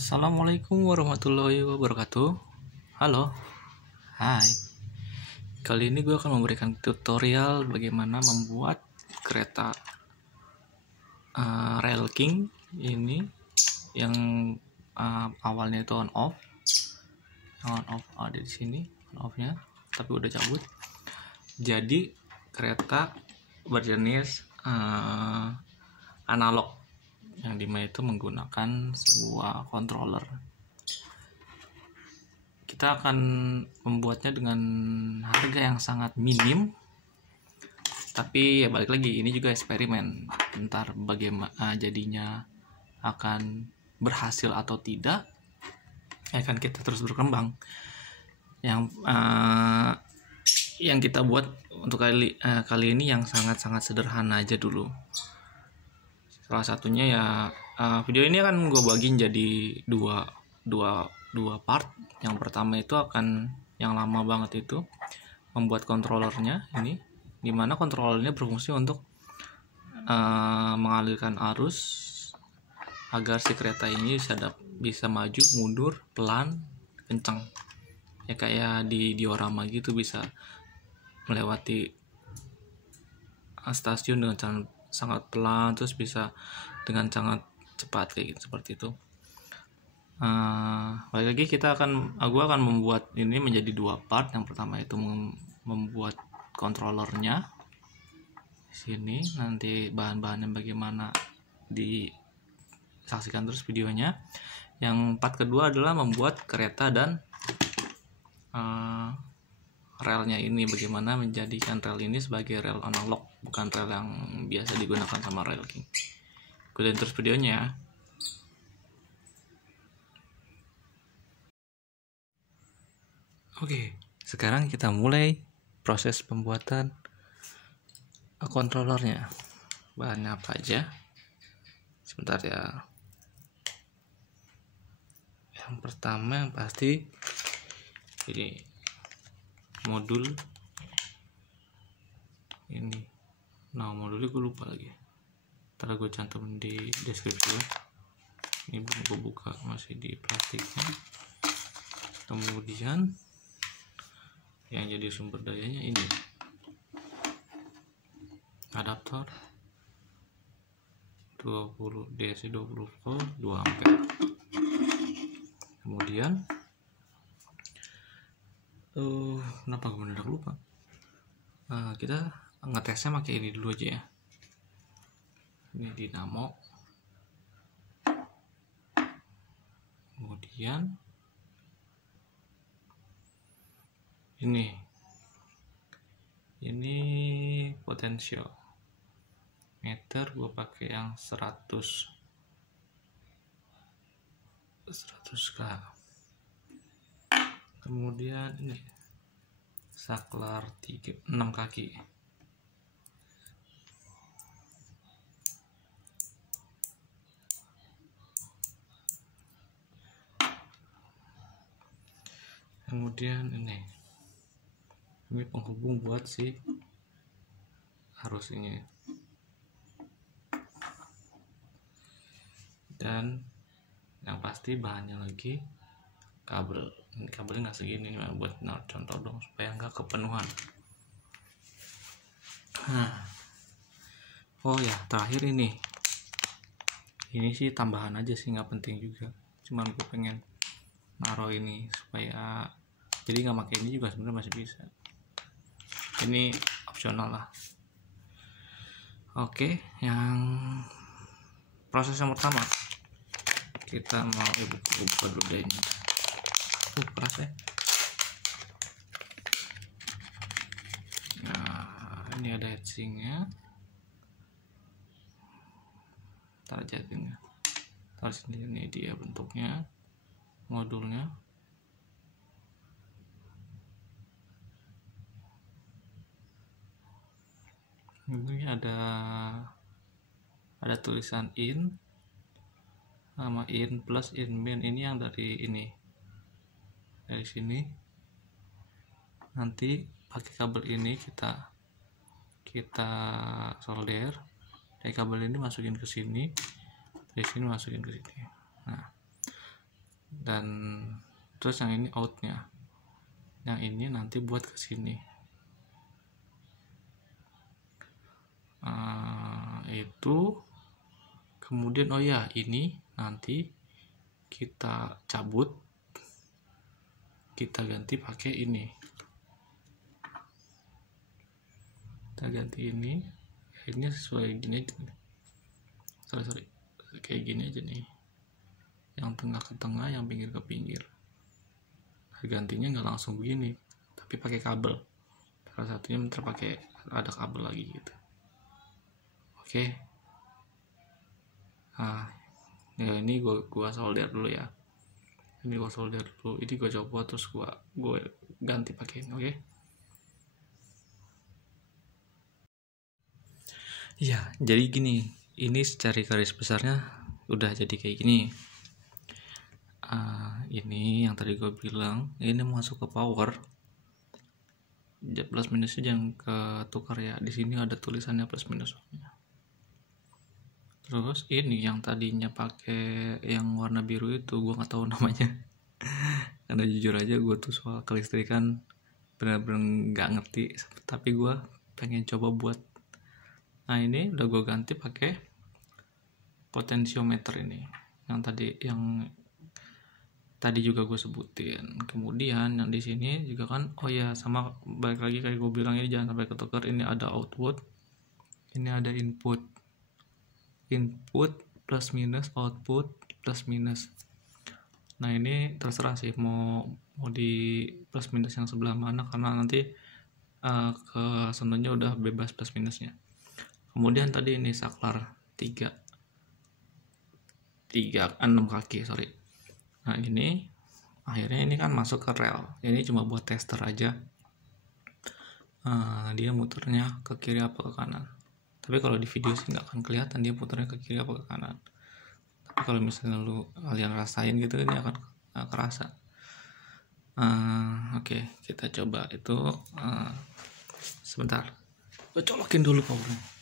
Assalamualaikum warahmatullahi wabarakatuh. Halo, hai. Kali ini gue akan memberikan tutorial bagaimana membuat kereta Rail King ini yang awalnya itu on off ada di sini on offnya, tapi udah cabut. Jadi kereta berjenis analog yang dimana itu menggunakan sebuah controller. Kita akan membuatnya dengan harga yang sangat minim, tapi ya balik lagi, ini juga eksperimen. Ntar bagaimana jadinya, akan berhasil atau tidak, akan kita terus berkembang. Yang kita buat untuk kali ini yang sangat-sangat sederhana aja dulu. Salah satunya ya video ini akan gue bagiin jadi dua part. Yang pertama itu akan yang lama banget itu membuat controllernya ini, dimana controllernya berfungsi untuk mengalirkan arus agar si kereta ini bisa maju mundur pelan kencang, ya kayak di diorama gitu, bisa melewati stasiun dengan sangat pelan, terus bisa dengan sangat cepat kayak gitu, seperti itu. Balik lagi, gua akan membuat ini menjadi dua part. Yang pertama itu membuat controllernya di sini, nanti bahan-bahannya bagaimana disaksikan terus videonya. Yang part kedua adalah membuat kereta dan relnya ini, bagaimana menjadikan rel ini sebagai rel analog, bukan rel yang biasa digunakan sama Rail King. Ikutin terus videonya ya. Oke, sekarang kita mulai proses pembuatan controllernya. Bahannya apa aja? Sebentar ya. Yang pertama yang pasti ini modul ini. Nah, modulnya gue lupa lagi, ntar gue cantum di deskripsi. Ini belum gue buka, masih di plastiknya. Kemudian yang jadi sumber dayanya ini adaptor 20 DC 20 volt 2 ampere. Kemudian kenapa gue mendadak lupa, kita ngetesnya pakai ini dulu aja ya. Ini dinamo, kemudian ini potensial meter, gue pakai yang 100K. Kemudian ini saklar 6 kaki. Kemudian ini penghubung buat si arus ini. Dan yang pasti bahannya lagi kabel. Ini kabelnya nggak segini nih, buat contoh dong supaya nggak kepenuhan. Oh ya, terakhir ini sih tambahan aja sih, nggak penting juga, cuman gue pengen naruh ini supaya jadi nggak pakai ini juga sebenarnya masih bisa. Ini opsional lah. Oke, yang proses yang pertama kita mau buka dulu deh ini. Keras ya. Nah, ini ada heatsinknya. Taruh jatinnya. Taruh sini, ini dia bentuknya, modulnya. Ini ada tulisan in sama in plus, in main. Ini yang dari sini. Nanti pakai kabel ini kita solder. Dari kabel ini masukin ke sini, dari sini masukin ke sini. Nah, dan terus yang ini outnya, yang ini nanti buat ke sini. Itu kemudian oh ya, ini nanti kita cabut, kita ganti pakai ini, kita ganti ini sesuai gini aja nih. sorry kayak gini aja nih, yang tengah ke tengah, yang pinggir ke pinggir. Gantinya nggak langsung begini, tapi pakai kabel. Salah satunya terpakai ada kabel lagi gitu. Oke. Ya ini gua solder dulu ya. Ini gua solder dulu, ini gua copot, terus gua ganti pakai ini. Oke. Ya, jadi gini, ini secara garis besarnya udah jadi kayak gini. Ini yang tadi gue bilang, ini masuk ke power. Plus minusnya jangan ketukar ya. Di sini ada tulisannya plus minus. Terus ini yang tadinya pakai yang warna biru itu, gue nggak tahu namanya. Karena jujur aja gue tuh soal kelistrikan benar-benar nggak ngerti. Tapi gue pengen coba buat. Nah ini udah gue ganti pakai potensiometer ini. Yang tadi juga gue sebutin. Kemudian yang di sini juga kan, oh ya, sama balik lagi kayak gue bilang, ini jangan sampai ketukar. Ini ada output, ini ada input plus minus, output plus minus. Nah ini terserah sih mau di plus minus yang sebelah mana, karena nanti ke sononya udah bebas plus minusnya. Kemudian tadi ini saklar 6 kaki. Nah ini akhirnya ini kan masuk ke rel. Ini cuma buat tester aja. Dia muternya ke kiri apa ke kanan. Tapi kalau di video sih nggak akan kelihatan dia putarnya ke kiri apa ke kanan. Tapi kalau misalnya kalian rasain gitu, ini akan kerasa. Oke, kita coba itu. Sebentar, gue colokin dulu powernya.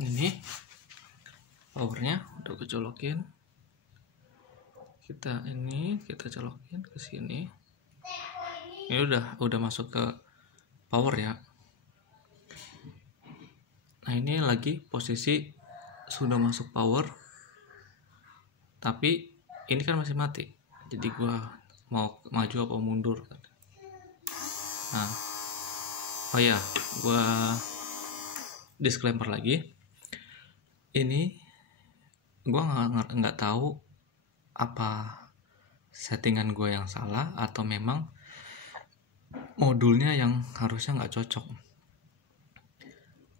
Ini powernya udah gue colokin. Kita colokin ke sini. Ini udah masuk ke power ya. Nah ini lagi posisi sudah masuk power, tapi ini kan masih mati. Jadi gua mau maju apa mundur. Nah, oh ya, gua disclaimer lagi. Ini gua nggak tahu apa settingan gue yang salah atau memang modulnya yang harusnya nggak cocok.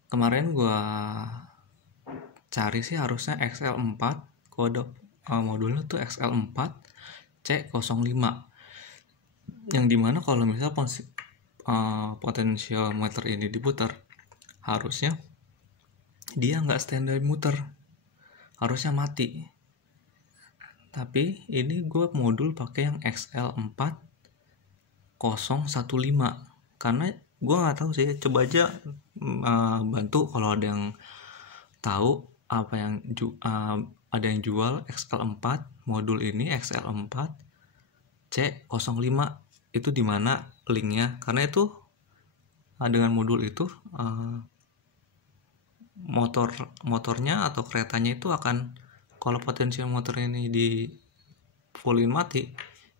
Kemarin gue cari sih harusnya XL4, kode modulnya tuh XL4 C05, yang dimana kalau misalnya potensiometer ini diputar, harusnya dia nggak standby muter, harusnya mati. Tapi ini gue modul pakai yang XL4 015, karena gue nggak tahu sih. Coba aja bantu kalau ada yang tahu apa yang ada yang jual XL4 modul ini, XL4 C05 itu di mana linknya, karena itu dengan modul itu motornya atau keretanya itu akan, kalau potensial motor ini di fullin mati,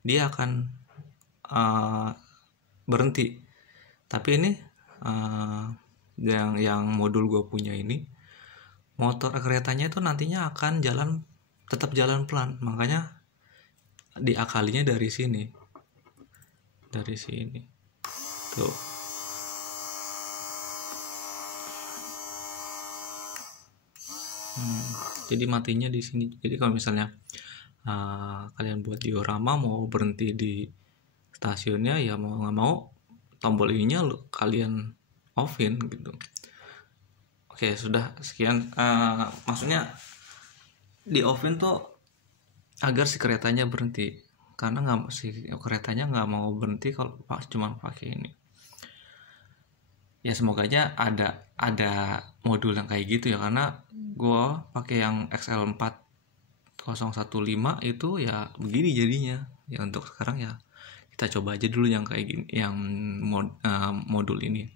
dia akan berhenti. Tapi ini yang modul gue punya ini, motor keretanya itu nantinya akan tetap jalan pelan, makanya diakalinya dari sini tuh. Jadi matinya di sini. Jadi kalau misalnya kalian buat diorama mau berhenti di stasiunnya, ya mau nggak mau tombol ininya kalian offin gitu. Oke, sudah sekian. Maksudnya di offin tuh agar si keretanya berhenti, karena si keretanya nggak mau berhenti kalau cuma pakai ini. ya semoga aja ada modul yang kayak gitu ya, karena gue pakai yang XL4015 itu ya begini jadinya ya. Untuk sekarang ya kita coba aja dulu yang kayak gini, yang modul ini.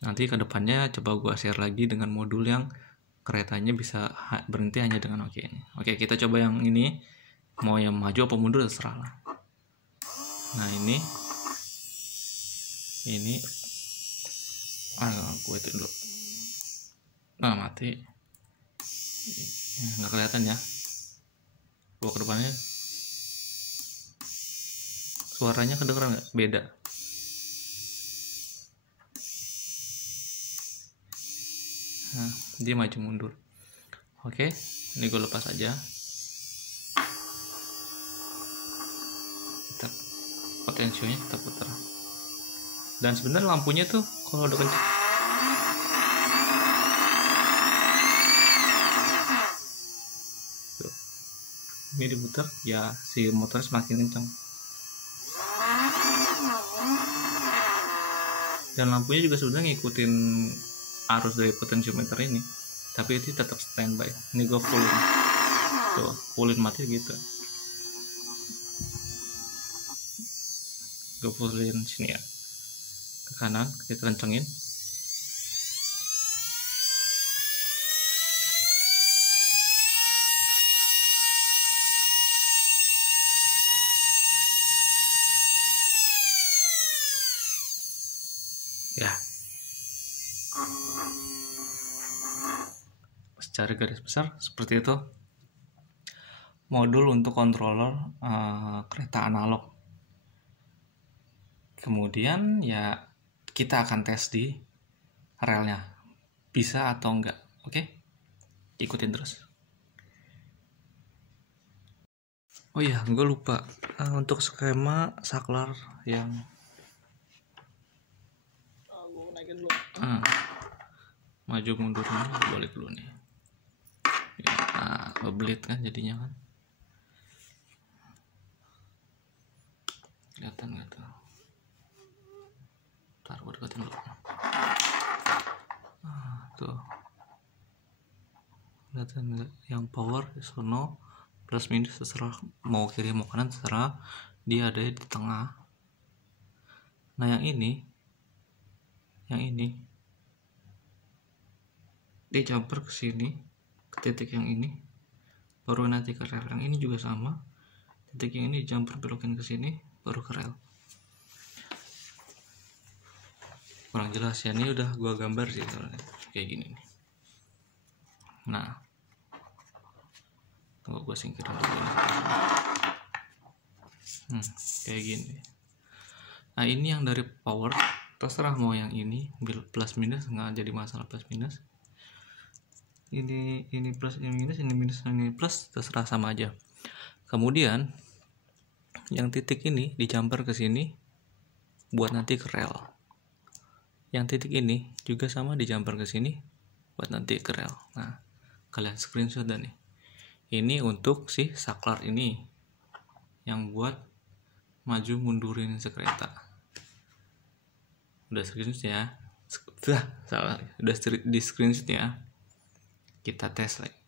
Nanti kedepannya coba gue share lagi dengan modul yang keretanya bisa berhenti hanya dengan oke. Kita coba yang ini, mau yang maju apa mundur terserah lah. Nah ini gue itu dulu. Nah mati, nggak kelihatan ya. Gua ke depannya, suaranya kedengeran nggak? Beda. Nah, dia maju mundur. Oke, ini gue lepas aja. Kita potensionya kita putar. Dan sebenarnya lampunya tuh kalau udah kencang, tuh, ini diputar ya si motor semakin kencang. Dan lampunya juga sebenarnya ngikutin arus dari potensiometer ini, tapi itu tetap standby. Ini gue fullin, tuh fullin mati gitu. Gue fullin sini ya, ke kanan kita kencengin. Ya, secara garis besar seperti itu modul untuk controller kereta analog. Kemudian ya kita akan tes di relnya bisa atau enggak. Oke, ikutin terus. Oh iya, gue lupa untuk skema saklar yang gue naikin dulu. Maju mundurnya balik dulu nih ya, ngebelit kan jadinya kan, kelihatan nggak tuh? Ntar gue deketin dulu. Tuh kelihatan nggak? Yang power sono plus minus terserah, mau kiri mau kanan terserah, dia ada di tengah. Nah yang ini dia jumper ke sini, ke titik yang ini, baru nanti ke rel. Yang ini juga sama, titik yang ini jumper belokin ke sini, baru ke rel. Kurang jelas ya, ini udah gua gambar sih kayak gini nih. Nah, tunggu gua singkirin dulu ini. Kayak gini. Nah ini yang dari power, terserah mau yang ini plus minus, nggak jadi masalah plus minus. Ini plus, ini minus, ini minus, ini plus, terserah sama aja. Kemudian yang titik ini dijumper ke sini buat nanti ke rel. Yang titik ini juga sama dijumper ke sini buat nanti ke rel. Nah, kalian screenshot dan nih. Ini untuk si saklar ini yang buat maju mundurin sekereta. Udah screenshot ya. Salah. Udah di screenshot ya. Kita tes lagi.